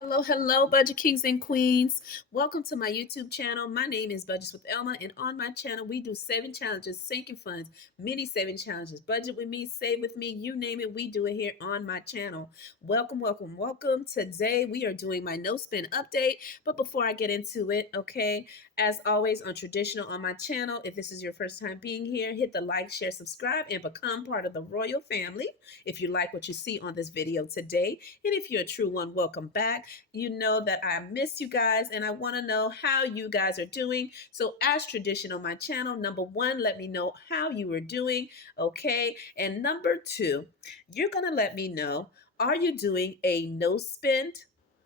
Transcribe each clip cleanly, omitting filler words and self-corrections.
Hello, hello, Budget Kings and Queens. Welcome to my YouTube channel. My name is Budgets with Elma, and on my channel, we do saving challenges, sinking funds, mini saving challenges, budget with me, save with me, you name it, we do it here on my channel. Welcome, welcome, welcome. Today, we are doing my no spend update. But before I get into it, okay, as always, on traditional on my channel, if this is your first time being here, hit the like, share, subscribe, and become part of the royal family. If you like what you see on this video today, and if you're a true one, welcome back. You know that I miss you guys and I want to know how you guys are doing. So, as tradition on my channel, number one, let me know how you are doing. Okay. And number two, you're going to let me know, are you doing a no spend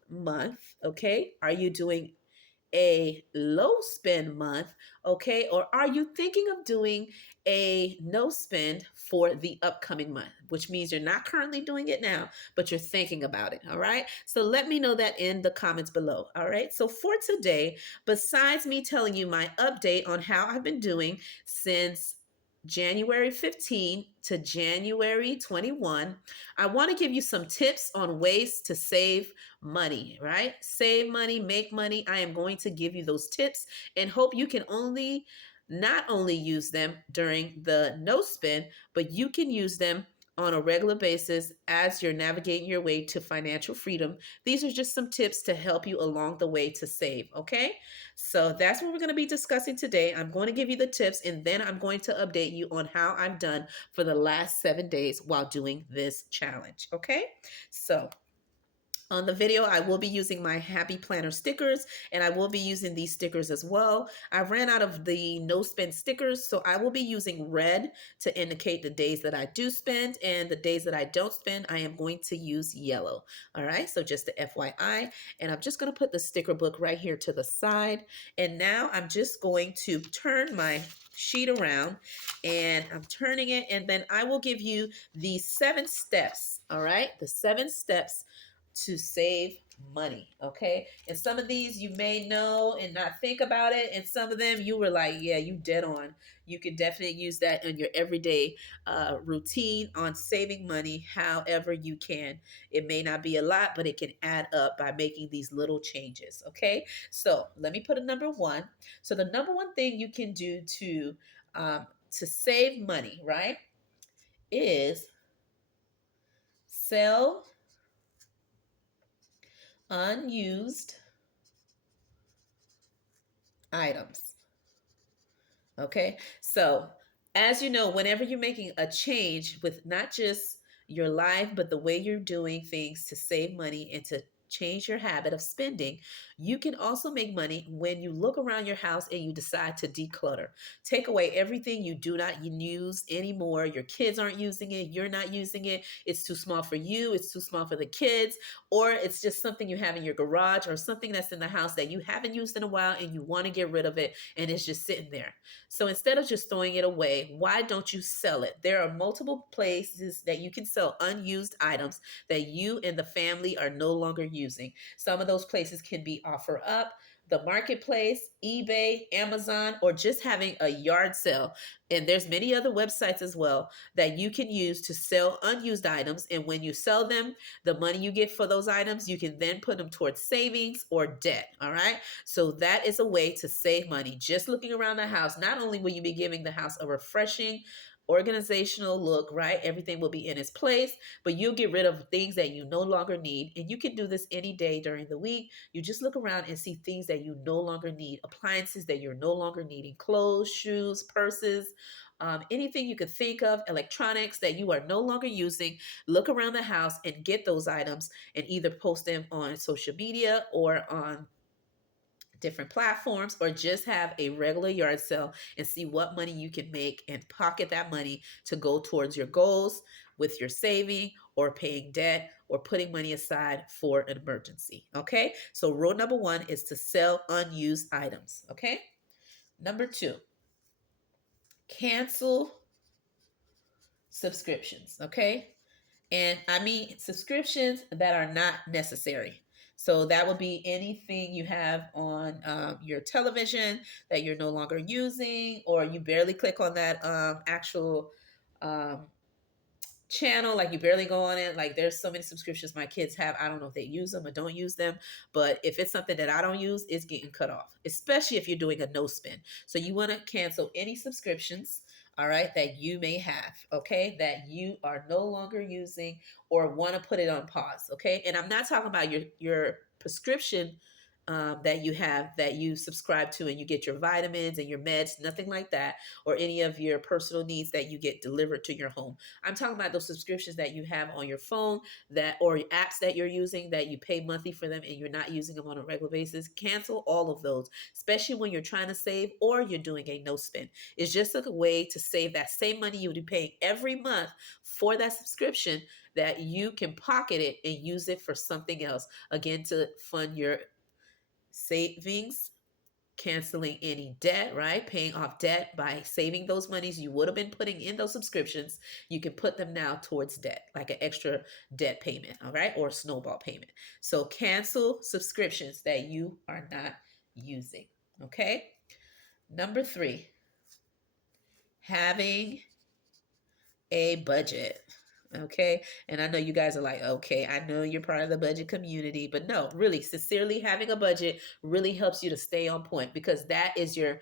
month? Okay. Are you doing a low spend month, okay? Or are you thinking of doing a no spend for the upcoming month, which means you're not currently doing it now, but you're thinking about it, all right? So let me know that in the comments below, all right? So for today, besides me telling you my update on how I've been doing since January 15 to January 21, I want to give you some tips on ways to save money, right? Save money, make money. I am going to give you those tips and hope you can not only use them during the no spend, but you can use them on a regular basis as you're navigating your way to financial freedom. These are just some tips to help you along the way to save, okay? So that's what we're going to be discussing today. I'm going to give you the tips and then I'm going to update you on how I've done for the last 7 days while doing this challenge, okay? So on the video, I will be using my Happy Planner stickers, and I will be using these stickers as well. I ran out of the no spend stickers, so I will be using red to indicate the days that I do spend, and the days that I don't spend, I am going to use yellow. All right, so just the FYI, and I'm just going to put the sticker book right here to the side. And now I'm just going to turn my sheet around, and I'm turning it, and then I will give you the 7 steps. All right, the 7 steps to save money. Okay. And some of these you may know and not think about it. And some of them you were like, yeah, you dead on. You can definitely use that in your everyday routine on saving money however you can. It may not be a lot, but it can add up by making these little changes. Okay. So let me put a number one. So the number one thing you can do to save money, right, is sell unused items. Okay. So, as you know, whenever you're making a change with not just your life, but the way you're doing things to save money and to change your habit of spending, you can also make money when you look around your house and you decide to declutter. Take away everything you do not use anymore. Your kids aren't using it. You're not using it. It's too small for you. It's too small for the kids. Or it's just something you have in your garage or something that's in the house that you haven't used in a while and you want to get rid of it and it's just sitting there. So instead of just throwing it away, why don't you sell it? There are multiple places that you can sell unused items that you and the family are no longer using. Some of those places can be OfferUp, the marketplace, eBay, Amazon, or just having a yard sale. And there's many other websites as well that you can use to sell unused items. And when you sell them, the money you get for those items, you can then put them towards savings or debt. All right. So that is a way to save money. Just looking around the house, not only will you be giving the house a refreshing, organizational look, right? Everything will be in its place, but you'll get rid of things that you no longer need. And you can do this any day during the week. You just look around and see things that you no longer need, appliances that you're no longer needing, clothes, shoes, purses, anything you could think of, electronics that you are no longer using. Look around the house and get those items and either post them on social media or on different platforms or just have a regular yard sale and see what money you can make and pocket that money to go towards your goals with your saving or paying debt or putting money aside for an emergency. Okay. So rule number one is to sell unused items. Okay. Number two, cancel subscriptions. Okay. And I mean subscriptions that are not necessary. So that would be anything you have on your television that you're no longer using, or you barely click on that actual um, channel, like you barely go on it, like there's so many subscriptions my kids have. I don't know if they use them or don't use them, but if it's something that I don't use, it's getting cut off, especially if you're doing a no spend. So you want to cancel any subscriptions, all right, that you may have, okay, that you are no longer using or want to put it on pause, okay? And I'm not talking about your prescription that you have, that you subscribe to and you get your vitamins and your meds, nothing like that, or any of your personal needs that you get delivered to your home. I'm talking about those subscriptions that you have on your phone, that or apps that you're using that you pay monthly for them and you're not using them on a regular basis. Cancel all of those, especially when you're trying to save or you're doing a no spend. It's just a way to save that same money you would be paying every month for that subscription, that you can pocket it and use it for something else. Again, to fund your savings, canceling any debt, right? Paying off debt by saving those monies you would have been putting in those subscriptions. You can put them now towards debt, like an extra debt payment, all right? Or a snowball payment. So cancel subscriptions that you are not using, okay? Number 3, having a budget. Okay. And I know you guys are like, okay, I know you're part of the budget community, but no, really, sincerely, having a budget really helps you to stay on point, because that is your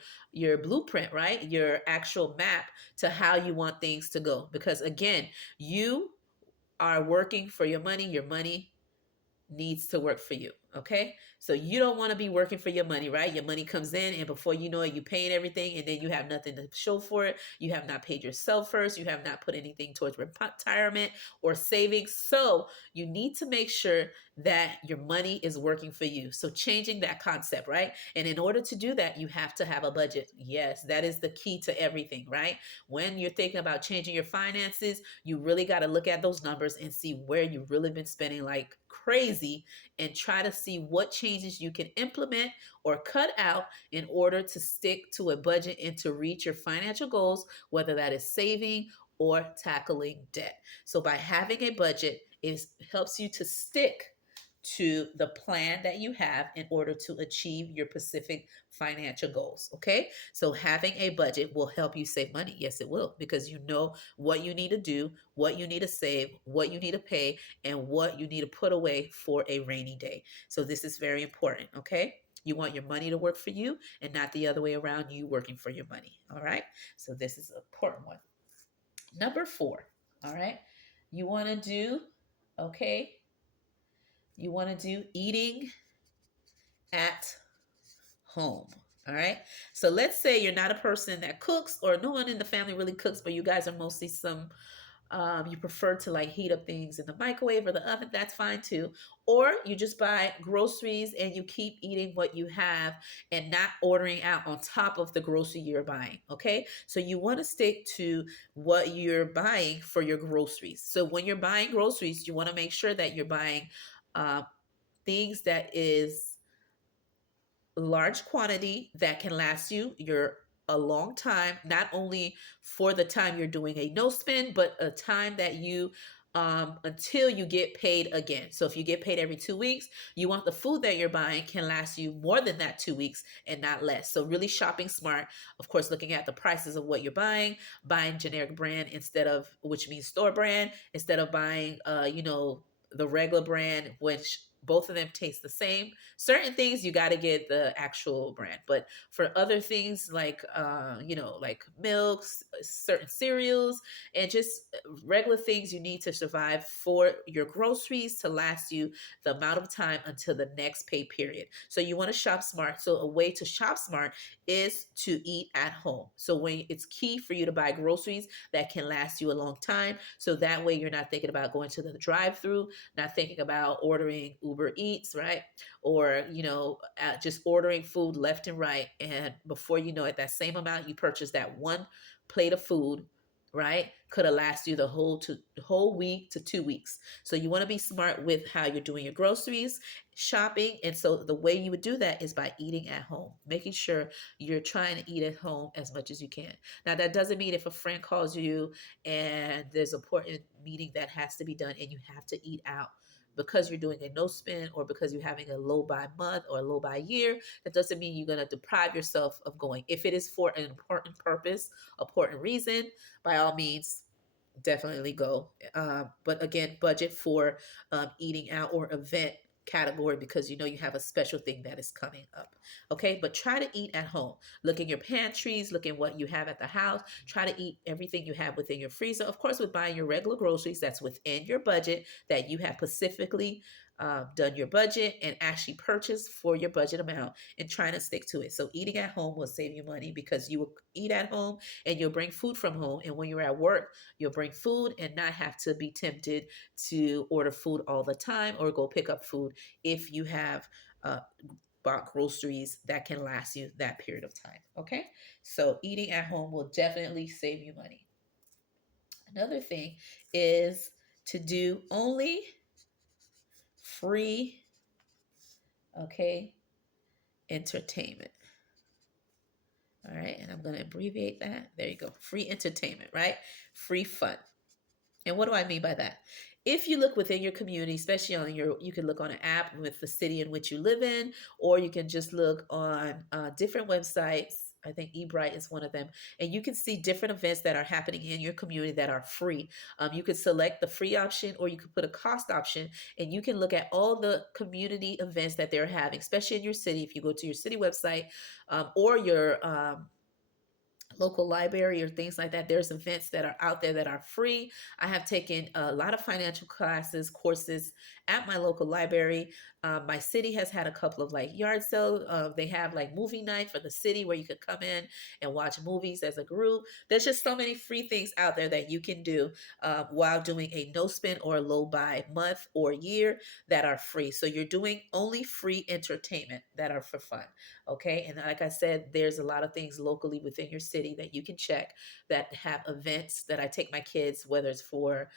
blueprint, right? Your actual map to how you want things to go. Because again, you are working for your money needs to work for you. Okay. So you don't want to be working for your money, right? Your money comes in and before you know it, you paying everything and then you have nothing to show for it. You have not paid yourself first. You have not put anything towards retirement or savings. So you need to make sure that your money is working for you. So changing that concept, right? And in order to do that, you have to have a budget. Yes, that is the key to everything, right? When you're thinking about changing your finances, you really got to look at those numbers and see where you've really been spending like crazy, and try to see what changes you can implement or cut out in order to stick to a budget and to reach your financial goals, whether that is saving or tackling debt. So by having a budget, it helps you to stick to the plan that you have in order to achieve your specific financial goals. Okay. So having a budget will help you save money. Yes, it will, because you know what you need to do, what you need to save, what you need to pay, and what you need to put away for a rainy day. So this is very important. Okay. You want your money to work for you and not the other way around, you working for your money. All right. So this is an important one. Number 4. All right. You want to do, okay, you want to do eating at home. All right. So let's say you're not a person that cooks, or no one in the family really cooks, but you guys are mostly you prefer to like heat up things in the microwave or the oven. That's fine too. Or you just buy groceries and you keep eating what you have and not ordering out on top of the grocery you're buying. Okay. So you want to stick to what you're buying for your groceries. So when you're buying groceries, you want to make sure that you're buying uh, things that is large quantity that can last you a long time, not only for the time you're doing a no spend, but a time that you until you get paid again. So if you get paid every 2 weeks, you want the food that you're buying can last you more than that 2 weeks and not less. So really shopping smart, of course, looking at the prices of what you're buying generic brand instead of, which means store brand, instead of buying the regular brand, which both of them taste the same. Certain things you got to get the actual brand, but for other things like like milks, certain cereals, and just regular things you need to survive, for your groceries to last you the amount of time until the next pay period. So you want to shop smart. So a way to shop smart is to eat at home. So when it's key for you to buy groceries that can last you a long time, so that way you're not thinking about going to the drive-through, not thinking about ordering Uber Eats, right? Or just ordering food left and right, and before you know it, that same amount you purchased that one plate of food, right, could have lasted you the whole week to 2 weeks. So you want to be smart with how you're doing your groceries, shopping. And so the way you would do that is by eating at home, making sure you're trying to eat at home as much as you can. Now that doesn't mean if a friend calls you and there's an important meeting that has to be done and you have to eat out because you're doing a no spend, or because you're having a low buy month or a low buy year, that doesn't mean you're going to deprive yourself of going. If it is for an important purpose, important reason, by all means, definitely go. But again, budget for eating out or event category because you know you have a special thing that is coming up. Okay, but try to eat at home. Look in your pantries, look in what you have at the house. Try to eat everything you have within your freezer. Of course, with buying your regular groceries, that's within your budget that you have specifically done your budget and actually purchased for your budget amount and trying to stick to it. So eating at home will save you money because you will eat at home and you'll bring food from home. And when you're at work, you'll bring food and not have to be tempted to order food all the time or go pick up food if you have uh, bought groceries that can last you that period of time. Okay, so eating at home will definitely save you money. Another thing is to do only free, okay, entertainment. All right, and I'm going to abbreviate that. There you go. Free entertainment, right? Free fun. And what do I mean by that? If you look within your community, especially on you can look on an app with the city in which you live in, or you can just look on different websites. I think eBright is one of them. And you can see different events that are happening in your community that are free. You could select the free option or you could put a cost option and you can look at all the community events that they're having, especially in your city. If you go to your city website or your local library or things like that, there's events that are out there that are free. I have taken a lot of financial classes, courses at my local library. My city has had a couple of like yard sale. They have like movie night for the city where you could come in and watch movies as a group. There's just so many free things out there that you can do while doing a no spend or a low buy month or year that are free. So you're doing only free entertainment that are for fun. Okay, and like I said, there's a lot of things locally within your city that you can check that have events that I take my kids, whether it's for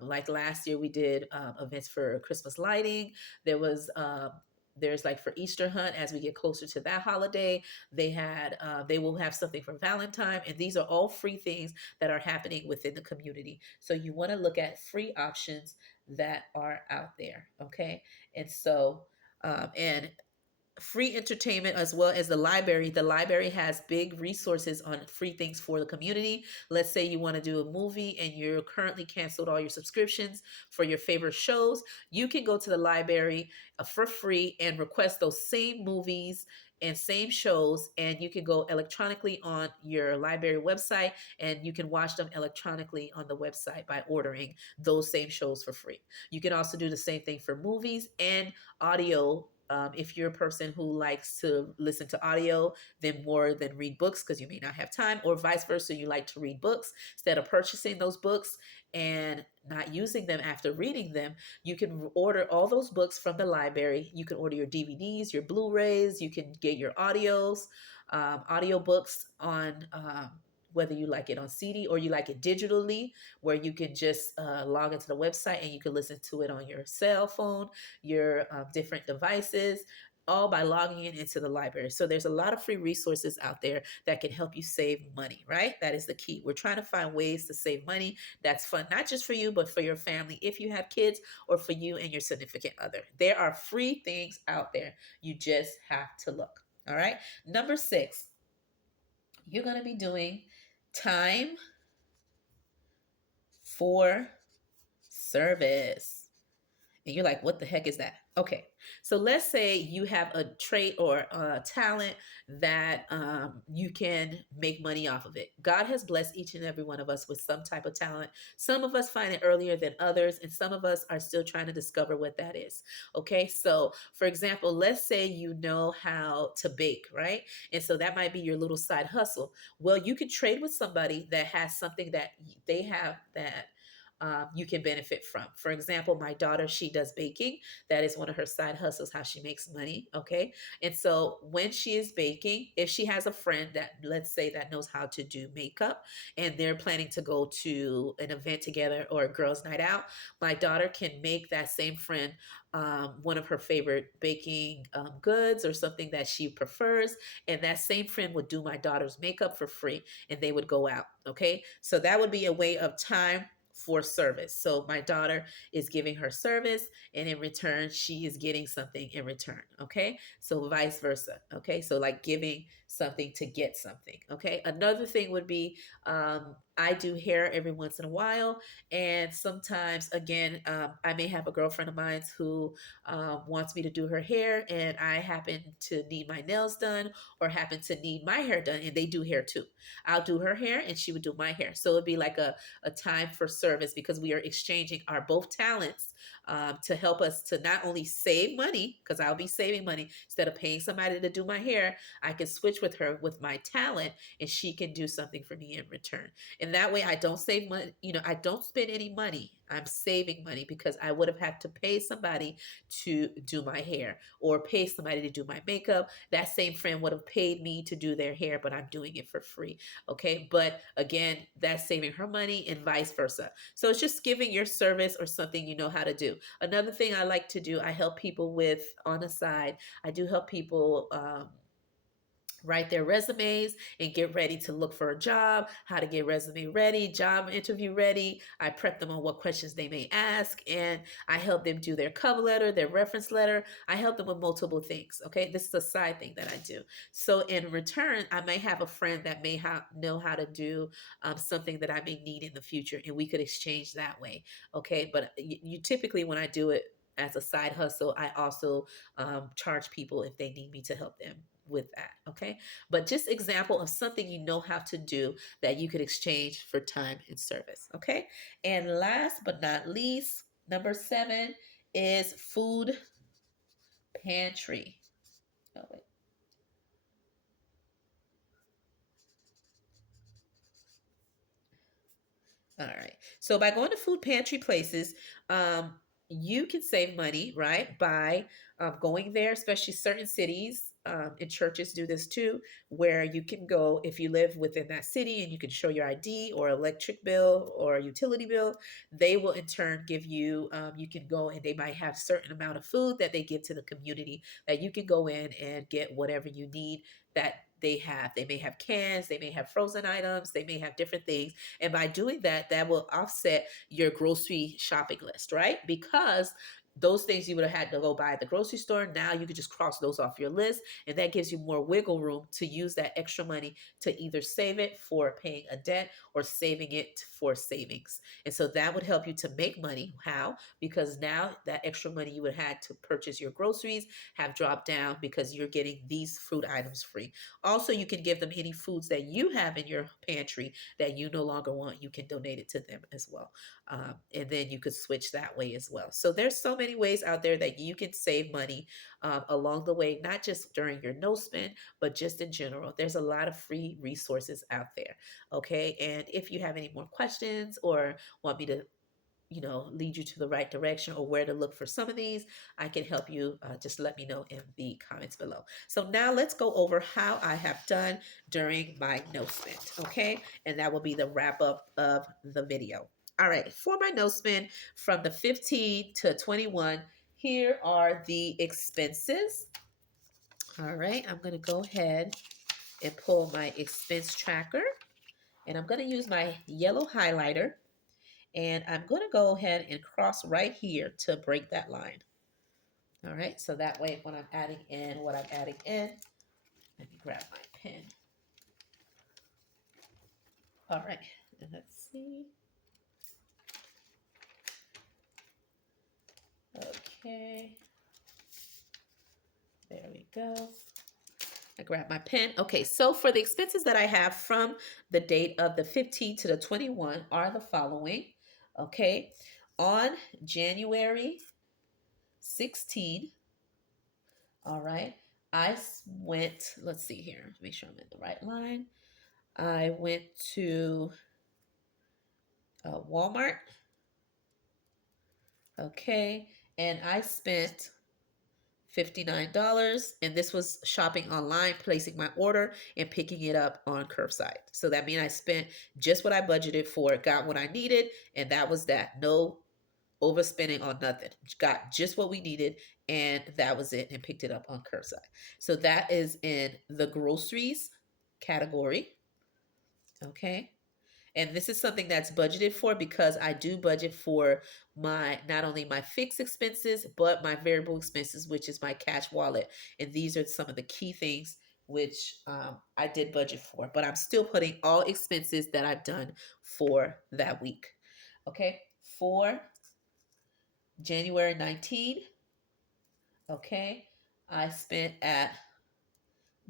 like last year we did events for Christmas lighting. There was there's like for Easter hunt as we get closer to that holiday. They will have something for Valentine, and these are all free things that are happening within the community. So you want to look at free options that are out there. Okay, and so and free entertainment as well as the library. The library has big resources on free things for the community. Let's say you want to do a movie and you're currently canceled all your subscriptions for your favorite shows. You can go to the library for free and request those same movies and same shows, and you can go electronically on your library website and you can watch them electronically on the website by ordering those same shows for free. You can also do the same thing for movies and audio. If you're a person who likes to listen to audio then more than read books because you may not have time, or vice versa, you like to read books instead of purchasing those books and not using them after reading them, you can order all those books from the library. You can order your DVDs, your Blu-rays, you can get your audio books on whether you like it on CD or you like it digitally, where you can just log into the website and you can listen to it on your cell phone, your different devices, all by logging in into the library. So there's a lot of free resources out there that can help you save money, right? That is the key. We're trying to find ways to save money. That's fun, not just for you, but for your family, if you have kids, or for you and your significant other. There are free things out there. You just have to look. All right. Number 6, you're going to be doing time for service. And you're like, what the heck is that? Okay, so let's say you have a trait or a talent that you can make money off of it. God has blessed each and every one of us with some type of talent. Some of us find it earlier than others, and some of us are still trying to discover what that is. Okay, so for example, let's say you know how to bake, right? And so that might be your little side hustle. Well, you could trade with somebody that has something that they have that you can benefit from. For example, my daughter, she does baking. That is one of her side hustles, how she makes money. Okay. And so when she is baking, if she has a friend that, let's say, that knows how to do makeup and they're planning to go to an event together or a girls' night out, my daughter can make that same friend one of her favorite baking goods or something that she prefers. And that same friend would do my daughter's makeup for free and they would go out. Okay. So that would be a way of time for service. So my daughter is giving her service and in return she is getting something in return. Okay? So vice versa. Okay? So like giving something to get something. Okay? Another thing would be I do hair every once in a while, and sometimes, again, I may have a girlfriend of mine who wants me to do her hair, and I happen to need my nails done or happen to need my hair done, and they do hair too. I'll do her hair, and she would do my hair. So it'd be like a time for service because we are exchanging our both talents to help us to not only save money, because I'll be saving money instead of paying somebody to do my hair. I can switch with her with my talent, and she can do something for me in return. And that way I don't save money, I don't spend any money. I'm saving money because I would have had to pay somebody to do my hair or pay somebody to do my makeup. That same friend would have paid me to do their hair, but I'm doing it for free. Okay. But again, that's saving her money and vice versa. So it's just giving your service or something you know how to do. Another thing I like to do, I help people with on the side, I do help people write their resumes and get ready to look for a job, how to get resume ready, job interview ready. I prep them on what questions they may ask, and I help them do their cover letter, their reference letter. I help them with multiple things. Okay, this is a side thing that I do. So in return, I may have a friend that may know how to do something that I may need in the future, and we could exchange that way. Okay, but you typically, when I do it as a side hustle, I also charge people if they need me to help them with that. Okay, but just example of something you know how to do that you could exchange for time and service. Okay, and last but not least, number 7 is food pantry. Oh, wait. All right. So by going to food pantry places, you can save money, right? By going there, especially certain cities and churches do this too, where you can go if you live within that city and you can show your ID or electric bill or utility bill. They will in turn give you, you can go and they might have certain amount of food that they give to the community that you can go in and get whatever you need that they have. They may have cans, they may have frozen items, they may have different things, and by doing that, that will offset your grocery shopping list, right? Because those things you would have had to go buy at the grocery store, now you could just cross those off your list. And that gives you more wiggle room to use that extra money to either save it for paying a debt or saving it for savings. And so that would help you to make money. How? Because now that extra money you would have had to purchase your groceries have dropped down because you're getting these food items free. Also, you can give them any foods that you have in your pantry that you no longer want, you can donate it to them as well. And then you could switch that way as well. So there's so many ways out there that you can save money along the way, not just during your no spend, but just in general. There's a lot of free resources out there. Okay. And if you have any more questions or want me to lead you to the right direction or where to look for some of these, I can help you. Just let me know in the comments below. So now let's go over how I have done during my no spend. Okay. And that will be the wrap up of the video. All right. For my no spend from the 15 to 21, here are the expenses. All right. I'm going to go ahead and pull my expense tracker, and I'm going to use my yellow highlighter, and I'm going to go ahead and cross right here to break that line. All right, so that way when I'm adding in what I'm adding in, let me grab my pen. All right, and let's see. Okay, there we go. I grab my pen. Okay, so for the expenses that I have from the date of the 15 to the 21 are the following. Okay, on January 16, all right, I went, let's see here, make sure I'm in the right line. I went to Walmart, okay, and I spent $59, and this was shopping online, placing my order and picking it up on curbside. So that means I spent just what I budgeted for, got what I needed, and that was that. No overspending on nothing. Got just what we needed, and that was it, and picked it up on curbside. So that is in the groceries category. Okay. And this is something that's budgeted for because I do budget for my not only my fixed expenses, but my variable expenses, which is my cash wallet. And these are some of the key things which I did budget for, but I'm still putting all expenses that I've done for that week. Okay, for January 19, okay, I spent at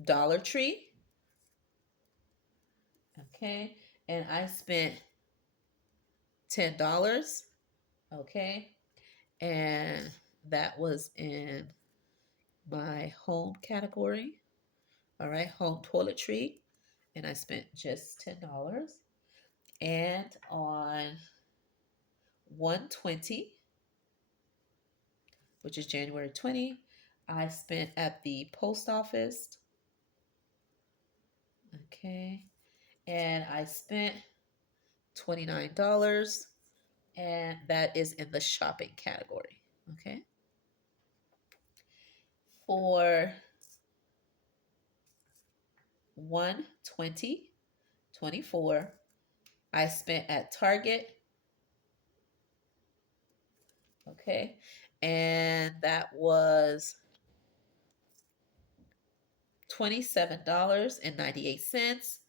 Dollar Tree, okay, and I spent $10, okay, and that was in my home category. All right, home toiletry, and I spent just $10. And on 120, which is January 20, I spent at the post office. Okay, and I spent $29, and that is in the shopping category. Okay, for 1/20/24, I spent at Target. Okay, and that was $27.98,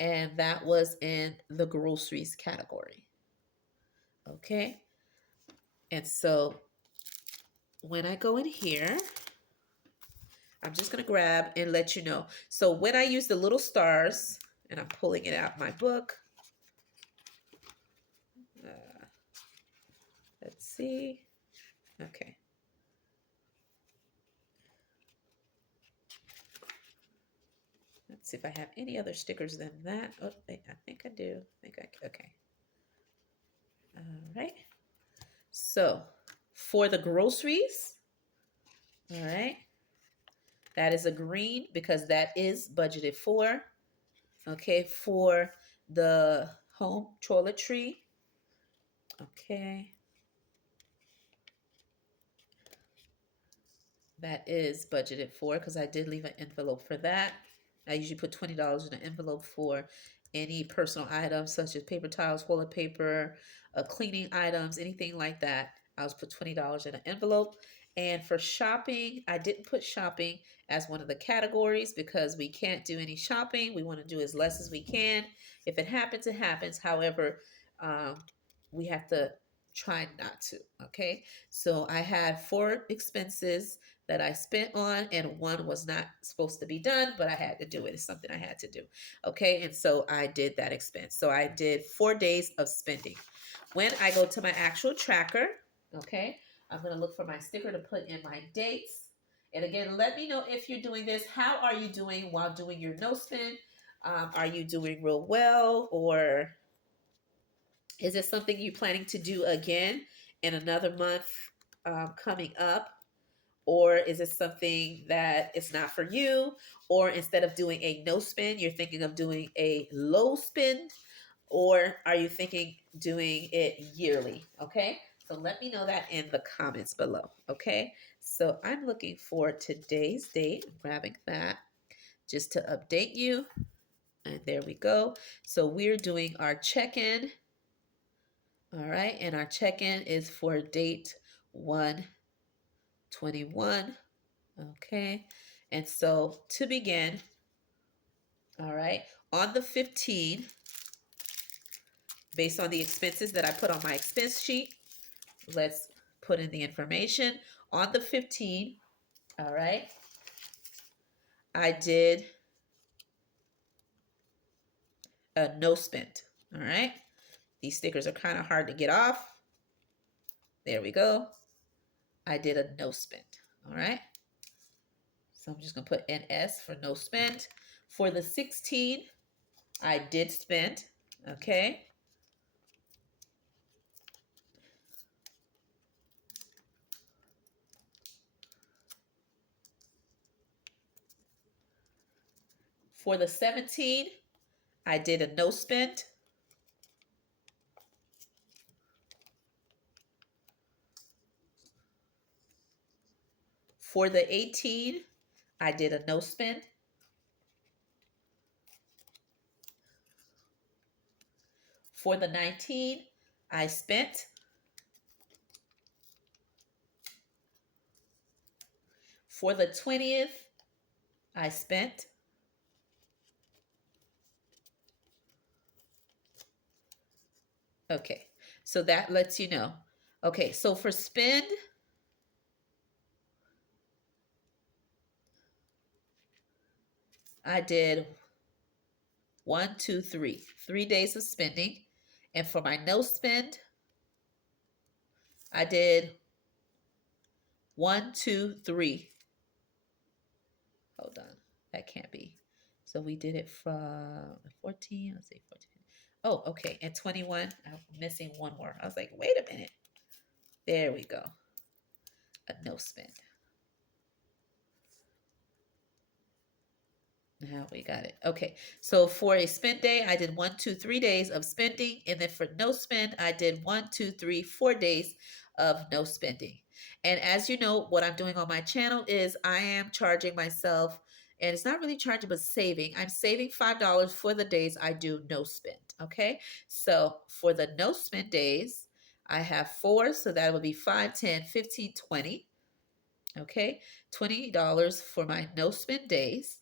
and that was in the groceries category. Okay, and so when I go in here, I'm just going to grab and let you know. So when I use the little stars, and I'm pulling it out my book. Let's see. Okay. Let's see if I have any other stickers than that. Oh, I think I do. Okay. All right. So for the groceries, all right, that is a green because that is budgeted for. Okay, for the home toiletry. Okay. That is budgeted for because I did leave an envelope for that. I usually put $20 in an envelope for any personal items such as paper towels, toilet paper, cleaning items, anything like that. I was put $20 in an envelope. And for shopping, I didn't put shopping as one of the categories because we can't do any shopping. We want to do as less as we can. If it happens, it happens. However, we have to try not to. Okay. So I had 4 expenses that I spent on, and one was not supposed to be done, but I had to do it. It's something I had to do. Okay, and so I did that expense. So I did 4 days of spending. When I go to my actual tracker, okay, I'm going to look for my sticker to put in my dates. And again, let me know if you're doing this. How are you doing while doing your no spend? Are you doing real well, or is it something you're planning to do again in another month coming up? Or is it something that is not for you? Or instead of doing a no spend, you're thinking of doing a low spend? Or are you thinking doing it yearly? Okay, so let me know that in the comments below. Okay, so I'm looking for today's date. I'm grabbing that just to update you. And there we go. So we're doing our check-in. All right, and our check-in is for date 1/21. Okay, and so to begin, all right, on the 15th, based on the expenses that I put on my expense sheet, let's put in the information. On the 15th, all right, I did a no spend. All right, these stickers are kind of hard to get off. There we go. I did a no spend. All right, so I'm just gonna put NS for no spend. For the 16th, I did spend. Okay. For the 17th, I did a no spend. For the 18, I did a no spend. For the 19, I spent. For the 20th, I spent. Okay, so that lets you know. Okay, so for spend, I did 3 days of spending. And for my no spend, I did 1, 2, 3. Hold on, that can't be. So we did it from 14, let's see, 14. Oh, okay, and 21, I'm missing one more. I was like, wait a minute. There we go, a no spend. Now we got it. Okay. So for a spend day, I did 1, 2, 3 days of spending. And then for no spend, I did 1, 2, 3, 4 days of no spending. And as you know, what I'm doing on my channel is I am charging myself, and it's not really charging, but saving. I'm saving $5 for the days I do no spend. Okay. So for the no spend days, I have four. So that would be 5, 10, 15, 20. Okay. $20 for my no spend days.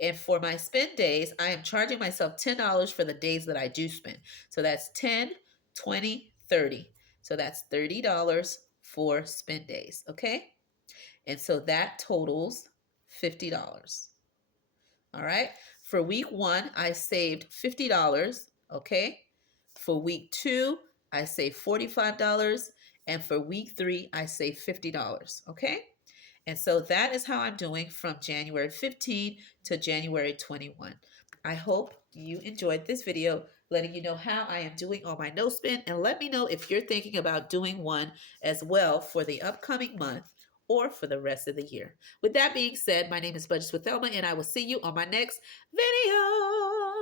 And for my spend days, I am charging myself $10 for the days that I do spend. So that's 10, 20, 30. So that's $30 for spend days. Okay. And so that totals $50. All right. For week one, I saved $50. Okay. For week two, I saved $45. And for week three, I saved $50. Okay. And so that is how I'm doing from January 15 to January 21. I hope you enjoyed this video letting you know how I am doing on my no spend, and let me know if you're thinking about doing one as well for the upcoming month or for the rest of the year. With that being said, my name is Budgets with Thelma, and I will see you on my next video.